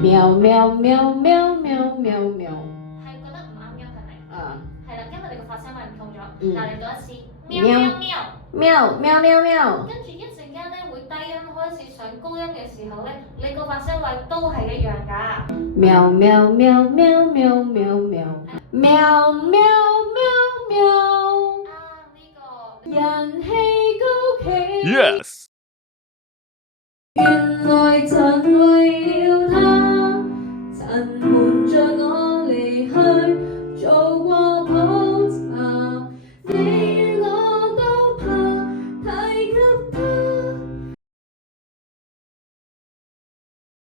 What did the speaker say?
喵喵喵喵喵喵喵。係覺得唔啱音係咪？係啦，因為你個發聲位唔同咗。嗱，嚟多一次，喵喵喵，喵喵喵喵。跟住一陣間咧會低音開始上高音嘅時候咧，你個發聲位都係一樣㗎。喵喵喵喵喵喵喵，喵喵喵喵。啊，呢個人氣高企。Yes。原來曾為了他，曾瞞着我離去，做過普查。